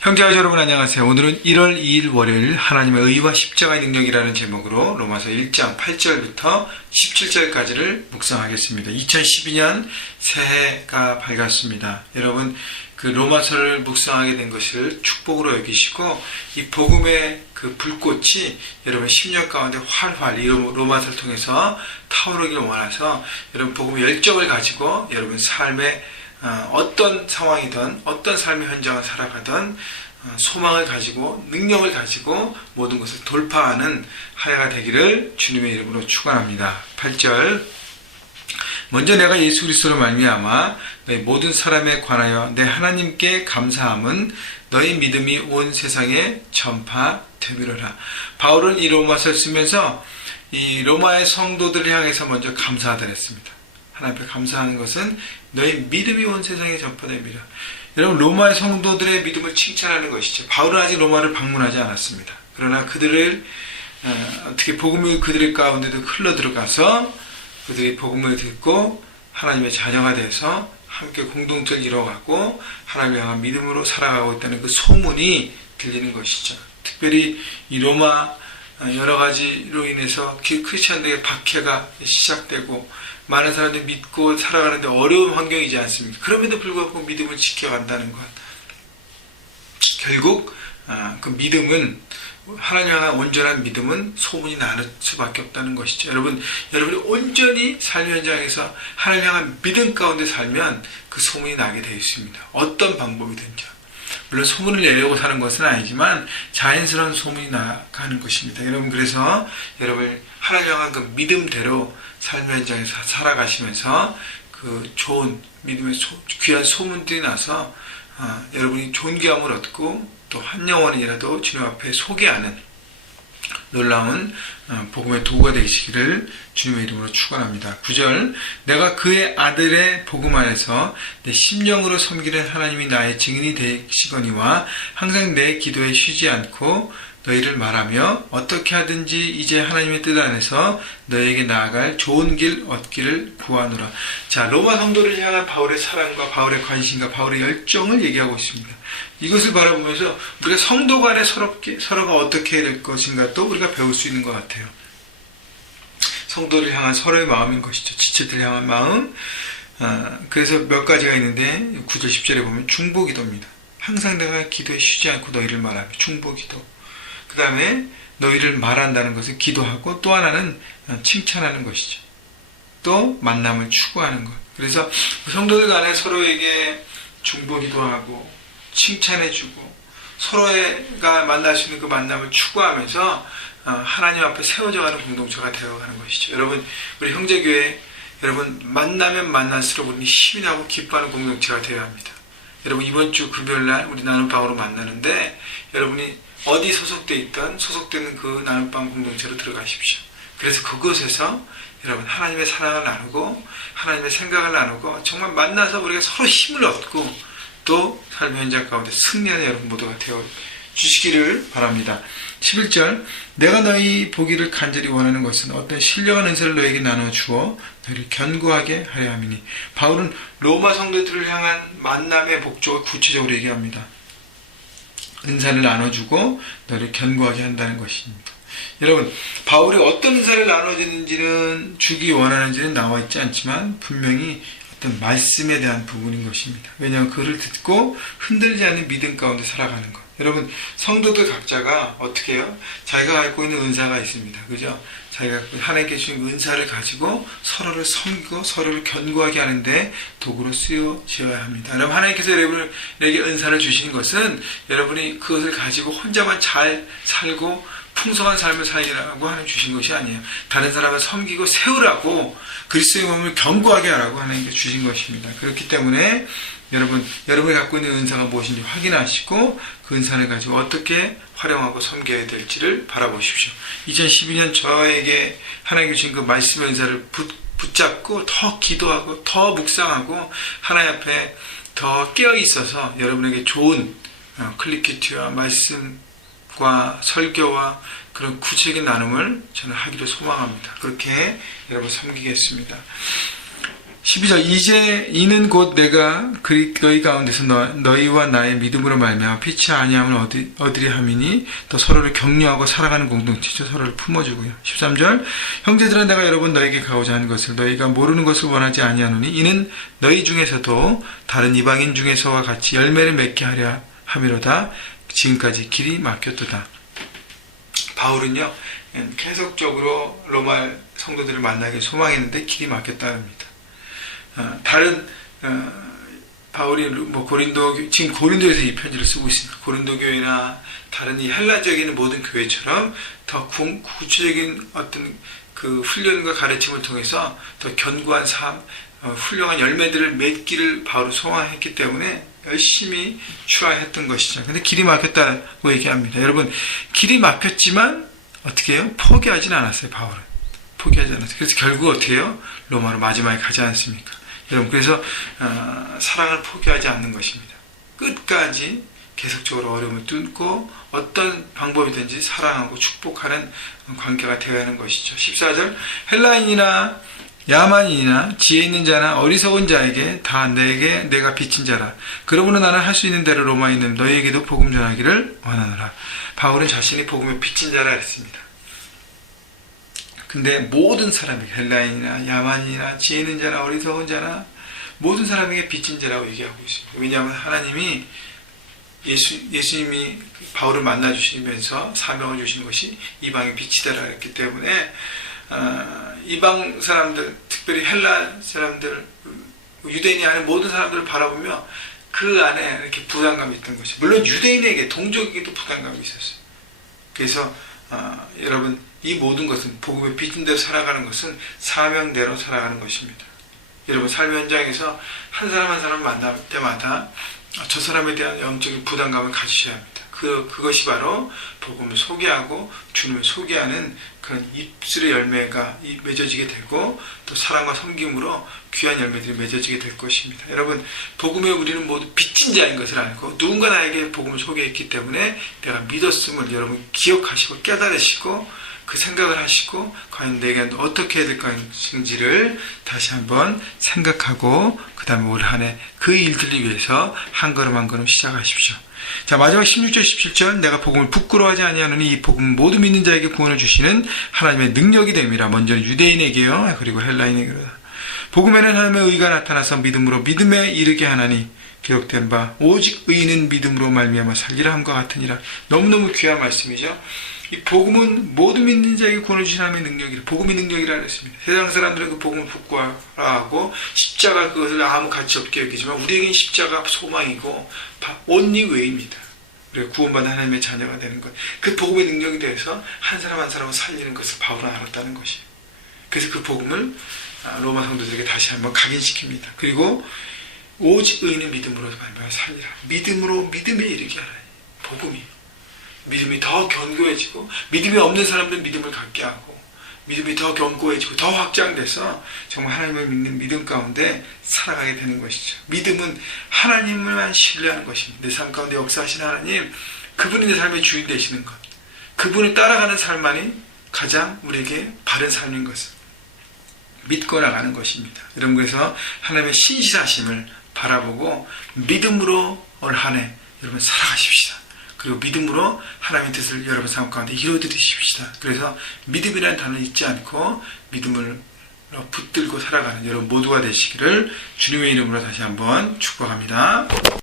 형제와 여러분 안녕하세요. 오늘은 1월 2일 월요일 하나님의 의와 십자가의 능력이라는 제목으로 로마서 1장 8절부터 17절까지를 묵상하겠습니다. 2012년 새해가 밝았습니다. 여러분 그 로마서를 묵상하게 된 것을 축복으로 여기시고 이 복음의 그 불꽃이 여러분 10년 가운데 활활 이 로마서를 통해서 타오르길 원해서 여러분 복음의 열정을 가지고 여러분 삶의 어떤 상황이든 어떤 삶의 현장을 살아가든 소망을 가지고 능력을 가지고 모든 것을 돌파하는 한 해가 되기를 주님의 이름으로 축원합니다. 8절 먼저 내가 예수 그리스도로 말미암아 너희 모든 사람에 관하여 내 하나님께 감사함은 너희 믿음이 온 세상에 전파되미로라. 바울은 이 로마서를 쓰면서 이 로마의 성도들을 향해서 먼저 감사하다 했습니다. 하나님 앞에 감사하는 것은 너희 믿음이 온 세상에 전파됩니다. 여러분 로마의 성도들의 믿음을 칭찬하는 것이죠. 바울은 아직 로마를 방문하지 않았습니다. 그러나 그들을 어떻게 복음이 그들 가운데도 흘러 들어가서 그들이 복음을 듣고 하나님의 자녀가 돼서 함께 공동체를 이뤄가고 하나님을 향한 믿음으로 살아가고 있다는 그 소문이 들리는 것이죠. 특별히 이 로마 여러 가지로 인해서 크리스천들에게 박해가 시작되고 많은 사람들이 믿고 살아가는데 어려운 환경이지 않습니까? 그럼에도 불구하고 믿음을 지켜간다는 것. 결국 그 믿음은 하나님 향한 온전한 믿음은 소문이 나는 수밖에 없다는 것이죠. 여러분이 온전히 삶의 현장에서 하나님 향한 믿음 가운데 살면 그 소문이 나게 되어 있습니다. 어떤 방법이든지. 물론 소문을 내려고 사는 것은 아니지만 자연스러운 소문이 나가는 것입니다. 여러분 그래서 여러분 하나님 향한 그 믿음대로 삶의 현장에서 살아가시면서 그 좋은 믿음의 귀한 소문들이 나서 여러분이 존귀함을 얻고 또 한 영혼이라도 주님 앞에 소개하는 놀라운 복음의 도구가 되시기를 주님의 이름으로 축원합니다. 9절 내가 그의 아들의 복음 안에서 내 심령으로 섬기는 하나님이 나의 증인이 되시거니와 항상 내 기도에 쉬지 않고 너희를 말하며 어떻게 하든지 이제 하나님의 뜻 안에서 너희에게 나아갈 좋은 길 얻기를 구하노라. 자, 로마 성도를 향한 바울의 사랑과 바울의 관심과 바울의 열정을 얘기하고 있습니다. 이것을 바라보면서 우리가 성도 간에 서로가 어떻게 해야 될 것인가 또 우리가 배울 수 있는 것 같아요. 성도를 향한 서로의 마음인 것이죠. 지체들 향한 마음. 그래서 몇 가지가 있는데 9절 10절에 보면 중보기도입니다. 항상 내가 기도에 쉬지 않고 너희를 말하며 중보기도. 그 다음에 너희를 말한다는 것은 기도하고 또 하나는 칭찬하는 것이죠. 또 만남을 추구하는 것. 그래서 성도들 간에 서로에게 중보기도하고 칭찬해주고 서로가 만날 수 있는 그 만남을 추구하면서 하나님 앞에 세워져가는 공동체가 되어가는 것이죠. 여러분 우리 형제교회 여러분 만나면 만날수록 우리 힘이 나고 기뻐하는 공동체가 되어야 합니다. 여러분 이번 주 금요일날 우리 나눔방으로 만나는데 여러분이 어디 소속되어 있던 소속되는 그 나눔방 공동체로 들어가십시오. 그래서 그곳에서 여러분 하나님의 사랑을 나누고 하나님의 생각을 나누고 정말 만나서 우리가 서로 힘을 얻고 또 삶의 현장 가운데 승리하는 여러분 모두가 되어 주시기를 바랍니다. 11절 내가 너희 보기를 간절히 원하는 것은 어떤 신령한 은사를 너에게 나눠주어 너희를 견고하게 하려 함이니. 바울은 로마 성도들을 향한 만남의 목적을 구체적으로 얘기합니다. 은사를 나눠주고 너를 견고하게 한다는 것입니다. 여러분 바울이 어떤 은사를 나눠주는지는 주기 원하는지는 나와 있지 않지만 분명히 어떤 말씀에 대한 부분인 것입니다. 왜냐하면 그를 듣고 흔들리지 않는 믿음 가운데 살아가는 것. 여러분 성도들 각자가 어떻게 해요? 자기가 갖고 있는 은사가 있습니다. 그죠? 자기가 하나님께 주신 은사를 가지고 서로를 섬기고 서로를 견고하게 하는데 도구로 쓰여져야 합니다. 여러분 하나님께서 여러분에게 은사를 주시는 것은 여러분이 그것을 가지고 혼자만 잘 살고 풍성한 삶을 살리라고 하나님 주신 것이 아니에요. 다른 사람을 섬기고 세우라고 그리스도의 몸을 견고하게 하라고 하나님께 주신 것입니다. 그렇기 때문에 여러분이 갖고 있는 은사가 무엇인지 확인하시고 그 은사를 가지고 어떻게 활용하고 섬겨야 될지를 바라보십시오. 2012년 저에게 하나님 주신 그 말씀의 은사를 붙잡고 더 기도하고 더 묵상하고 하나님 앞에 더 깨어 있어서 여러분에게 좋은 클리키티와 말씀과 설교와 그런 구체적인 나눔을 저는 하기를 소망합니다. 그렇게 여러분 섬기겠습니다. 12절 이제 이는 곧 내가 너희 가운데서 너희와 나의 믿음으로 말미암아 피치 아니함을 얻으려 함이니 또 서로를 격려하고 살아가는 공동체죠. 서로를 품어주고요. 13절 형제들아 내가 여러 번 너에게 가고자 하는 것을 너희가 모르는 것을 원하지 아니하노니 이는 너희 중에서도 다른 이방인 중에서와 같이 열매를 맺게 하려 함이로다. 지금까지 길이 막혔도다. 바울은요 계속적으로 로마 성도들을 만나기 소망했는데 길이 막혔다 합니다. 다른 바울이 지금 고린도에서 이 편지를 쓰고 있습니다. 고린도 교회나 다른 이 헬라적인 모든 교회처럼 더 구체적인 어떤 그 훈련과 가르침을 통해서 더 견고한 삶, 훌륭한 열매들을 맺기를 바울은 소망했기 때문에 열심히 추하했던 것이죠. 근데 길이 막혔다고 얘기합니다. 여러분, 길이 막혔지만 어떻게 해요? 포기하진 않았어요. 바울은 포기하지 않았어요. 그래서 결국 어떻게 해요? 로마로 마지막에 가지 않습니까? 여러분, 그래서 사랑을 포기하지 않는 것입니다. 끝까지 계속적으로 어려움을 뚫고 어떤 방법이든지 사랑하고 축복하는 관계가 되어야 하는 것이죠. 14절 헬라인이나 야만인이나 지혜 있는 자나 어리석은 자에게 다 내가 빚진 자라. 그러므로 나는 할 수 있는 대로 로마에 있는 너희에게도 복음 전하기를 원하노라. 바울은 자신이 복음의 빚진 자라 했습니다. 근데 모든 사람에게 헬라인이나 야만인이나 지혜 있는 자나 어리석은 자나 모든 사람에게 빚진 자라고 얘기하고 있습니다. 왜냐하면 하나님이 예수님이 바울을 만나주시면서 사명을 주신 것이 이방의 빛이다라고 했기 때문에 이방 사람들, 특별히 헬라 사람들, 유대인이 아닌 모든 사람들을 바라보며 그 안에 이렇게 부담감이 있던 것이, 물론 유대인에게 동족에게도 부담감이 있었어요. 그래서 여러분, 이 모든 것은 복음의 빚진 대로 살아가는 것은 사명대로 살아가는 것입니다. 여러분, 삶 현장에서 한 사람 한 사람 만날 때마다 저 사람에 대한 영적인 부담감을 가지셔야 합니다. 그것이 바로 복음을 소개하고 주님을 소개하는 그런 입술의 열매가 맺어지게 되고 또 사랑과 섬김으로 귀한 열매들이 맺어지게 될 것입니다. 여러분, 복음에 우리는 모두 빚진 자인 것을 알고 누군가 나에게 복음을 소개했기 때문에 내가 믿었음을 여러분 기억하시고 깨달으시고 그 생각을 하시고 과연 내게 어떻게 해야 될 것인지를 다시 한번 생각하고 그 다음에 올 한 해 그 일들을 위해서 한 걸음 한 걸음 시작하십시오. 자, 마지막 16절 17절 내가 복음을 부끄러워하지 아니하노니 이 복음은 모두 믿는 자에게 구원을 주시는 하나님의 능력이 됨이라. 먼저는 유대인에게요 그리고 헬라인에게로. 복음에는 하나님의 의가 나타나서 믿음으로 믿음에 이르게 하나니 기록된 바 오직 의인은 믿음으로 말미암아 살리라 함과 같으니라. 너무너무 귀한 말씀이죠. 이 복음은 모두 믿는 자에게 구원을 주신 하나님의 능력이라. 복음이 능력이라 그랬습니다. 세상 사람들은 그 복음을 부끄러워하고 십자가 그것을 아무 가치 없게 여기지만 우리에게는 십자가 소망이고 온리 웨이입니다. 우리가 구원받은 하나님의 자녀가 되는 것. 그 복음의 능력에 대해서 한 사람 한 사람을 살리는 것을 바울은 알았다는 것이에요. 그래서 그 복음을 로마 성도들에게 다시 한번 각인시킵니다. 그리고 오직 의인은 믿음으로 말미암아 살리라. 믿음으로 믿음에 이르게 하라. 복음이. 믿음이 더 견고해지고 믿음이 없는 사람들은 믿음을 갖게 하고 믿음이 더 견고해지고 더 확장돼서 정말 하나님을 믿는 믿음 가운데 살아가게 되는 것이죠. 믿음은 하나님을만 신뢰하는 것입니다. 내 삶 가운데 역사하신 하나님, 그분이 내 삶의 주인 되시는 것, 그분을 따라가는 삶만이 가장 우리에게 바른 삶인 것을 믿고 나가는 것입니다. 여러분, 그래서 하나님의 신실하심을 바라보고 믿음으로 올 한 해 여러분 살아가십시다. 그리고 믿음으로 하나님의 뜻을 여러분 삶 가운데 이루어드리십시다. 그래서 믿음이라는 단어를 잊지 않고 믿음을 붙들고 살아가는 여러분 모두가 되시기를 주님의 이름으로 다시 한번 축복합니다.